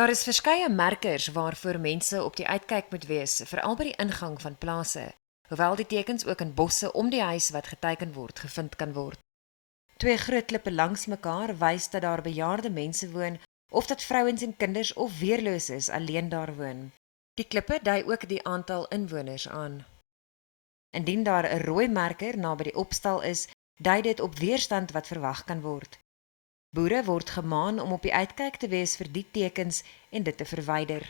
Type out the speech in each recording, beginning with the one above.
Daar is verskeie merkers waarvoor mense op die uitkyk moet wees, veral by die ingang van plase, hoewel die tekens ook in bosse om die huis wat geteiken word, gevind kan word. Twee groot klippe langs mekaar wys dat daar bejaarde mense woon of dat vrouens en kinders of weerloses alleen daar woon. Die klippe dui ook die aantal inwoners aan. Indien daar 'n rooi merker naby die opstal is, dui dit op weerstand wat verwag kan word. Boere word gemaan om op die uitkyk te wees vir die tekens en dit te verwyder.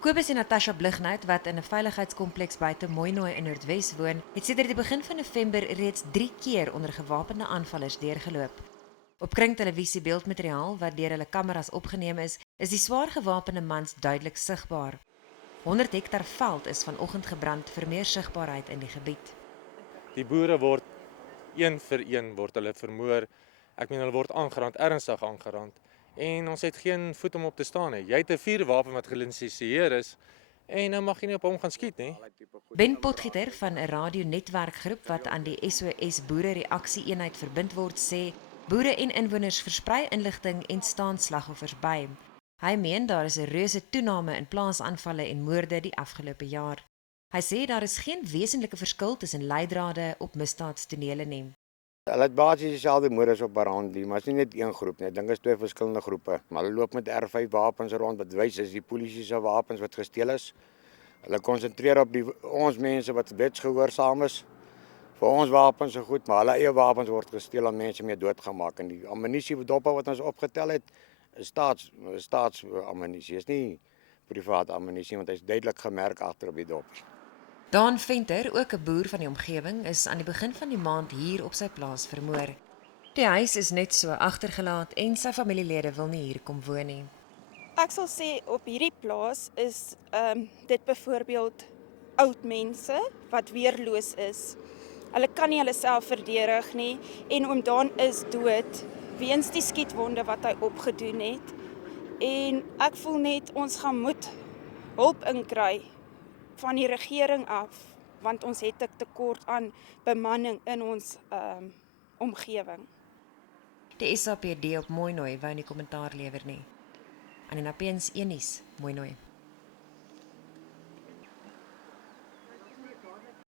Kobus en Natasha Blighnout, wat in 'n veiligheidskompleks buite Mooinooi in Noordwes woon, het sedert die begin van November reeds 3 keer onder gewapende aanvallers deurgeloop. Op kringtelevisie beeldmateriaal wat deur hulle kameras opgeneem is die swaar gewapende mans duidelik sigbaar. 100 hektar veld is vanoggend gebrand vir meer sigbaarheid in die gebied. Die boere word een vir een word hulle vermoor. Ek meen hulle word aangerand, ernstig aangerand. En ons het geen voet om op te staan nie. Jy het 'n vuurwapen wat gelisensieer is en nou mag jy nie op hom gaan skiet nie. Ben Potgieter van 'n radionetwerkgroep wat aan die SOS Boere Reaksie Eenheid verbind word, sê boere en inwoners versprei inligting en staan slagoffers by. Hy meen daar is 'n reuse toename in plaasaanvalle en moorde die afgelope jaar. Hy sê daar is geen wesenlike verskil tussen leidrade op misdaadstonele nie. Hulle het basies dieselfde modus op Barrandie, maar is nie net een groep nie. Ek dink is twee verskillende groepe. Maar hulle loop met R5 wapens rond wat wys is die polisie se wapens wat gesteel is. Hulle konsentreer op ons mense wat wetsgehoorsaam is. Vir ons wapens so goed, maar hulle eie wapens word gesteel en mense mee doodgemaak. En die ammunisiedoppe wat ons opgetel het, is staatsammunisie. Is nie privaat ammunisie want hy's duidelik gemerk agter op die dop. Daan Venter, ook 'n boer van die omgewing, is aan die begin van die maand hier op sy plaas vermoor. Die huis is net so agtergelaat en sy familielede wil nie hier kom woon nie. Ek sal sê op hierdie plaas is dit byvoorbeeld oud mense wat weerloos is. Hulle kan nie hulle self verdedig nie en oom Daan is dood weens die skietwonde wat hy opgedoen het. En ek voel net ons gaan moet hulp inkry van die regering af, want ons het 'n tekort aan bemanning in ons omgewing. Die SAPD op Mooinooi wou nie kommentaar lewer nie. Anina Peens, Enies, Mooinooi.